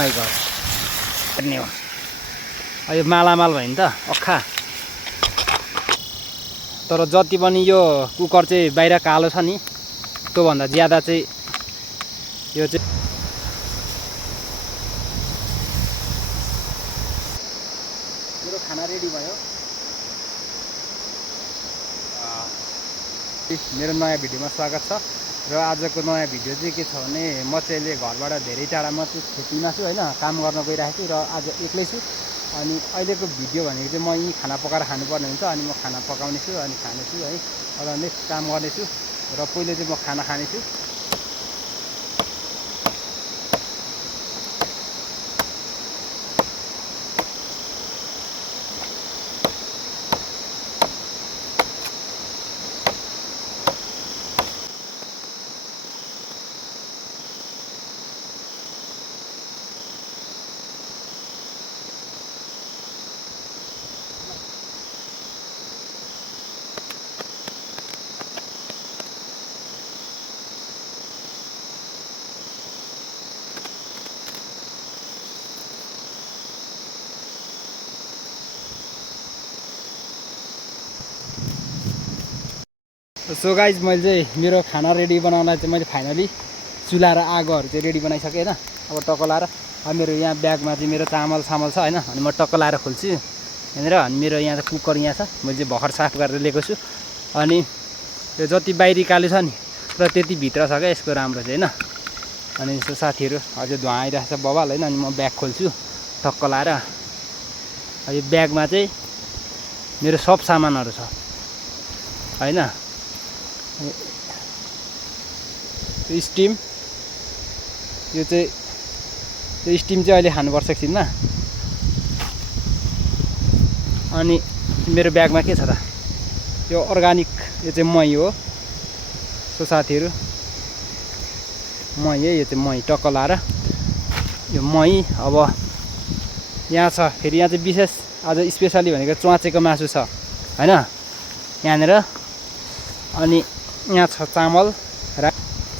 हेर्ने हो यो मालामाल भयो नि त अख्खा। तर जति पनि यो कुकर चाहिँ बाहिर कालो छ नि त्योभन्दा ज्यादा चाहिँ यो चाहिँ मेरो खाना रेडी भयो। मेरो नयाँ भिडियोमा स्वागत छ। र आजको नयाँ भिडियो चाहिँ के छ भने म चाहिँ अहिले घरबाट धेरै टाढा म चाहिँ खेतीमा छु होइन, काम गर्न गइरहेको छु र आज एक्लै छु। अनि अहिलेको भिडियो भनेको चाहिँ म यहीँ खाना पकाएर खानुपर्ने हुन्छ। अनि म खाना पकाउने छु अनि खानेछु है, अलि काम गर्नेछु र पहिले चाहिँ म खाना खानेछु। सो गाइज मैले चाहिँ मेरो खाना रेडी बनाउनलाई चाहिँ मैले फाइनली चुल्हा र आगोहरू चाहिँ रेडी बनाइसकेँ होइन। अब टक्क लाएर अब मेरो यहाँ ब्यागमा चाहिँ मेरो चामल छ होइन। अनि म टक्क लाएर खोल्छु यहाँनिर। अनि मेरो यहाँ त कुकर यहाँ छ, मैले चाहिँ भर्खर साफ गरेर लिएको छु। अनि यो जति बाहिरी कालो छ नि र त्यति भित्र छ क्या यसको राम्रो चाहिँ होइन। अनि यसो साथीहरू अझै धुवा आइरहेको छ बबाल होइन। अनि म ब्याग खोल्छु टक्क लाएर। यो ब्यागमा चाहिँ मेरो सब सामानहरू छ होइन। स्टिम यो स्टिम चाहिँ अहिले खानुपर्छ एकछिनमा। अनि मेरो ब्यागमा के छ त, यो अर्ग्यानिक यो चाहिँ मही हो। सो साथीहरू मही है, यो चाहिँ मही टक्क लाएर यो मही। अब यहाँ छ फेरि यहाँ चाहिँ विशेष आज स्पेसली भनेको च्वाचेको मासु छ होइन यहाँनिर। अनि यहाँ छ चामल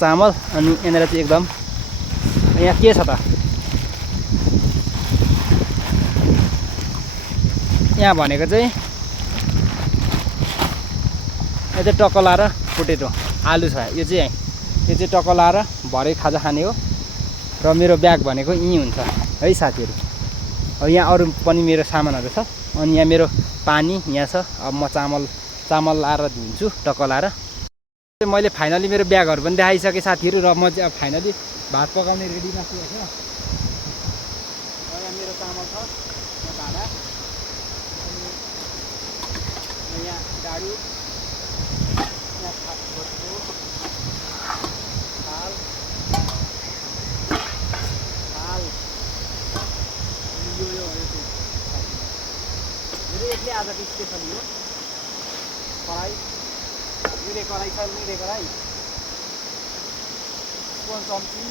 अनि यहाँनिर चाहिँ एकदम यहाँ के छ त, यहाँ भनेको चाहिँ यो चाहिँ टक्क लाएर पोटेटो आलु छ। यो चाहिँ टक्क लाएर भरे खाजा खाने हो। र मेरो ब्याग भनेको यहीँ हुन्छ है साथीहरू। अब यहाँ अरू पनि मेरो सामानहरू छ। अनि यहाँ मेरो पानी यहाँ छ। अब म चामल लाएर धुन्छु टक्क लाएर। मैले फाइनली मेरो ब्यागहरू पनि देखाइसकेँ साथीहरू। र म चाहिँ अब फाइनली भात पकाउने रेडीमा छु होइन। यहाँ मेरो चामल छ, यहाँ भाँडा, अनि यहाँ डाडु, यहाँ थाल, यो मेरो एक्लै आजको स्पेसल हो। कराई मिरे कराई छ, मिरे कराई कोन चम्ची,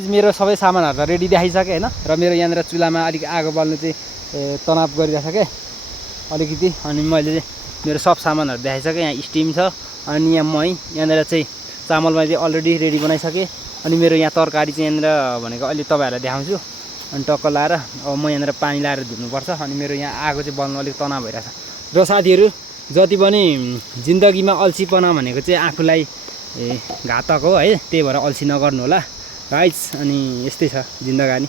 मेरो सबै सामानहरू त रेडी देखाइसकेँ होइन। र मेरो यहाँनिर चुल्हामा अलिक आगो बल्नु चाहिँ तनाव गरिरहेको क्या अलिकति। अनि मैले चाहिँ मेरो सब सामानहरू देखाइसकेँ। यहाँ स्टिम छ, अनि यहाँ मही, यहाँनिर चाहिँ चामल मैले अलरेडी रेडी बनाइसकेँ। अनि मेरो यहाँ तरकारी चाहिँ यहाँनिर भनेको अहिले तपाईँहरूलाई देखाउँछु। अनि टक्क लाएर अब म यहाँनिर पानी लाएर धुनुपर्छ। अनि मेरो यहाँ आगो चाहिँ बल्नु अलिक तनाव भइरहेछ। र साथीहरू जति पनि जिन्दगीमा अल्छीपना भनेको चाहिँ आफूलाई घातक हो है, त्यही भएर अल्छी नगर्नु होला गाइज। अनि यस्तै छ जिन्दगानी,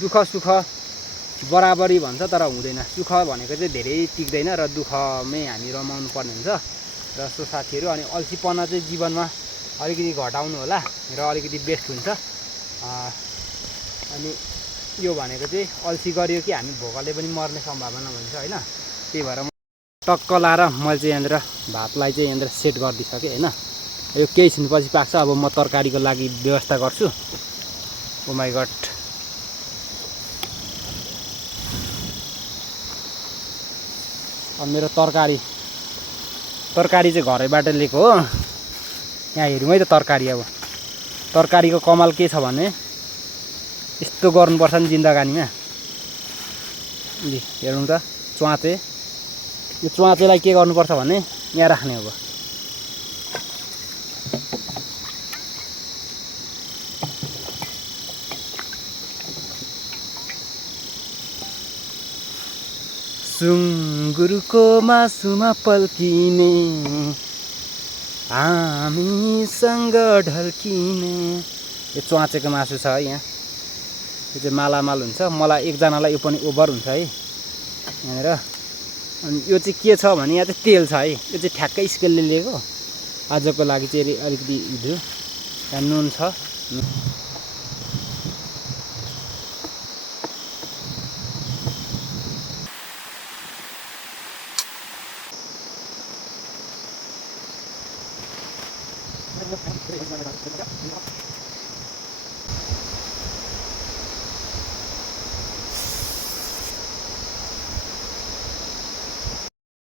दुःख सुख बराबरी भन्छ तर हुँदैन। सुख भनेको चाहिँ धेरै टिक्दैन र दुःखमै हामी रमाउनु पर्ने हुन्छ। र सो साथीहरू अनि अल्छीपना चाहिँ जीवनमा अलिकति घटाउनु होला र अलिकति बेस्ट हुन्छ। अनि यो भनेको चाहिँ अल्छी गरियो कि हामी भोकले पनि मर्ने सम्भावना हुन्छ होइन। त्यही भएर टक्क लाएर मैले चाहिँ यहाँनिर भातलाई चाहिँ यहाँनिर सेट गरिदिइसकेँ होइन। यो केही छिनपछि पाक्छ। अब म तरकारीको लागि व्यवस्था गर्छु। ओ माई गड, अब मेरो तरकारी चाहिँ घरैबाट लिएको हो। यहाँ हेरौँ है त तरकारी। अब तरकारीको कमाल के छ भने यस्तो गर्नुपर्छ नि जिन्दगानीमा। हेर्नु त च्वाचे, यो च्वाचेलाई के गर्नुपर्छ भने यहाँ राख्ने अब। सुँगुरको मासुमा पल्किने हामीसँग ढल्किने, यो च्वाचेको मासु छ है यहाँ। यो चाहिँ मालामाल हुन्छ, मलाई एकजनालाई यो पनि ओभर हुन्छ है यहाँनिर। अनि यो चाहिँ के छ भने यहाँ चाहिँ तेल छ है, यो चाहिँ ठ्याक्कै स्केलले लिएको आजको लागि चाहिँ अलिकति हिजो। यहाँ नुन छ,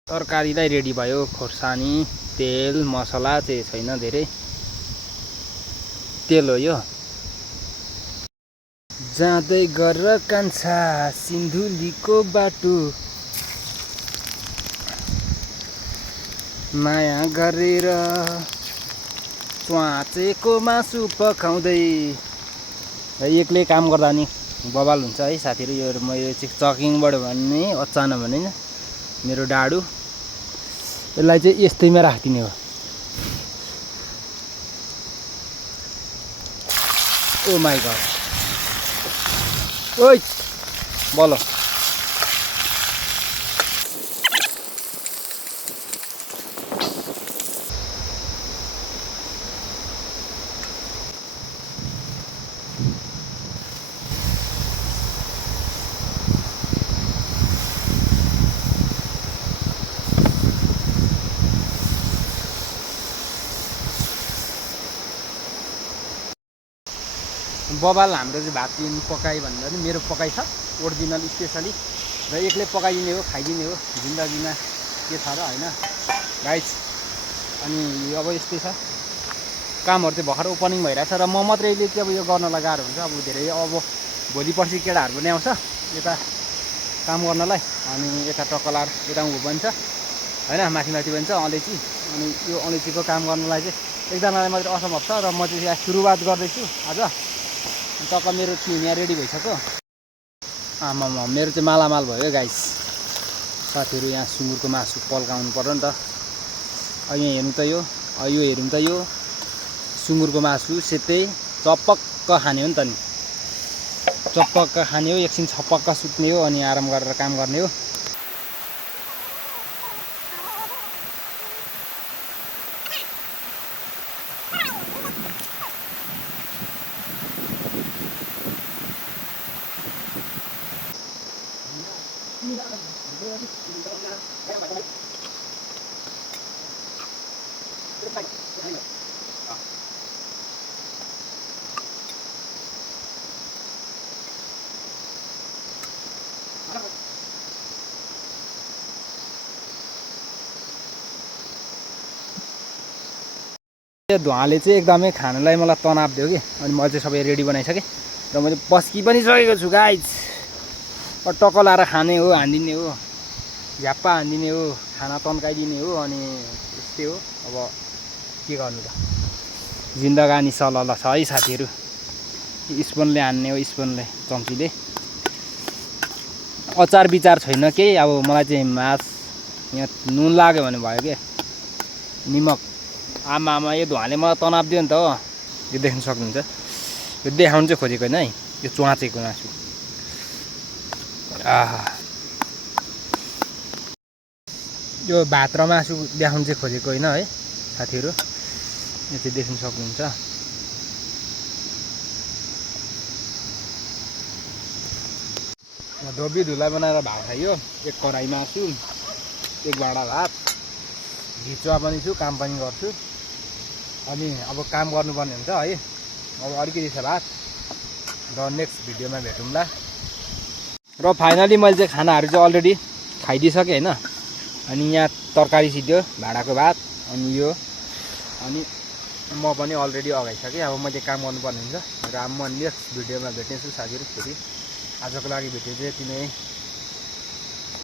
तरकारीलाई रेडी भयो। खोर्सानी, तेल, मसला चाहिँ छैन धेरै, तेल हो यो। जाँदै गर कान्छा सिन्धुलीको बाटो, माया गरेर च्वाचेको मासु पकाउँदै। एक्लै काम गर्दा नि बवाल हुन्छ है साथीहरू। यो मैले चाहिँ चकिङबाट भन्ने अचानक भने मेरो डाडु, यसलाई चाहिँ यस्तैमा राखिदिने हो। ओ माई गड, ओइ बोलो। बबाल हाम्रो चाहिँ भात पकाइ भन्दा पनि मेरो पकाइ छ ओरिजिनल स्पेसली, र एक्लै पकाइदिने हो, खाइदिने हो। जिन्दगीमा के छ र होइन गाइस। अनि अब यस्तै छ, कामहरू चाहिँ भर्खर ओपनिङ भइरहेछ र म मात्रैले चाहिँ अब यो गर्नलाई गाह्रो हुन्छ। अब धेरै अब भोलि पर्सि केटाहरू पनि आउँछ यता काम गर्नलाई, अनि यता टक्कलार यता उँभो बन्छ होइन, माथि माथि बन्छ अलैँची। अनि यो अलैँचीको काम गर्नलाई चाहिँ एकजनालाई मात्रै असम्भव छ, र म चाहिँ यहाँ सुरुवात गर्दैछु आज। टक्क मेरो टिम यहाँ रेडी भइसक्यो। आमामा मेरो चाहिँ मालामाल भयो गाइस साथीहरू। यहाँ सुँगुरको मासु पल्काउनु पर्यो नि त। यहाँ हेर्नु त यो हेर्नु त यो सुँगुरको मासु सेतै चपक्क खाने हो नि त नि, चपक्क खाने हो, एकछिन छपक्क सुत्ने हो, अनि आराम गरेर काम गर्ने हो। यो धुवाले चाहिँ एकदमै खानलाई मलाई तनाव दियो कि। अनि मैले चाहिँ सबै रेडी बनाइसकेँ र मैले पस्कि पनि सकेको छु गाइस। टक्क लाएर खाने हो, हानिदिने हो, झ्याप्पा हानिदिने हो, खाना तन्काइदिने हो। अनि यस्तै हो, अब के गर्नु त, जिन्दगानी सलल छ है साथीहरू। स्पुनले हान्ने हो, स्पुनले, चम्चीले। अचार विचार छैन केही। अब मलाई चाहिँ मास यहाँ नुन लाग्यो भने भयो के, निमक। आमा यो धुवाले मलाई तनाव दियो नि त हो। यो देख्न सक्नुहुन्छ, यो देखाउनु चाहिँ खोजेको होइन है, यो च्वाचेको मासु। यो भात र मासु देखाउनु चाहिँ खोजेको होइन है साथीहरू। यो चाहिँ देख्न सक्नुहुन्छ। धोबी धुलाई बनाएर भात खाइयो, एक कराई मासु, एक भाँडा भात, घिचुवा पनि छु, काम पनि गर्छु। अनि अब काम गर्नुपर्ने हुन्छ है। अब अलिकति छ भात, र नेक्स्ट भिडियोमा भेटौँला। र फाइनली मैले चाहिँ खानाहरू चाहिँ अलरेडी खाइदिइसकेँ होइन। अनि यहाँ तरकारी सिद्धियो, भाँडाको भात, अनि यो, अनि म पनि अलरेडी अगाइसकेँ। अब मैले काम गर्नुपर्ने हुन्छ र म नेक्स्ट भिडियोमा भेट्नेछु साथीहरू। फेरि आजको लागि भिडियो चाहिँ यति नै।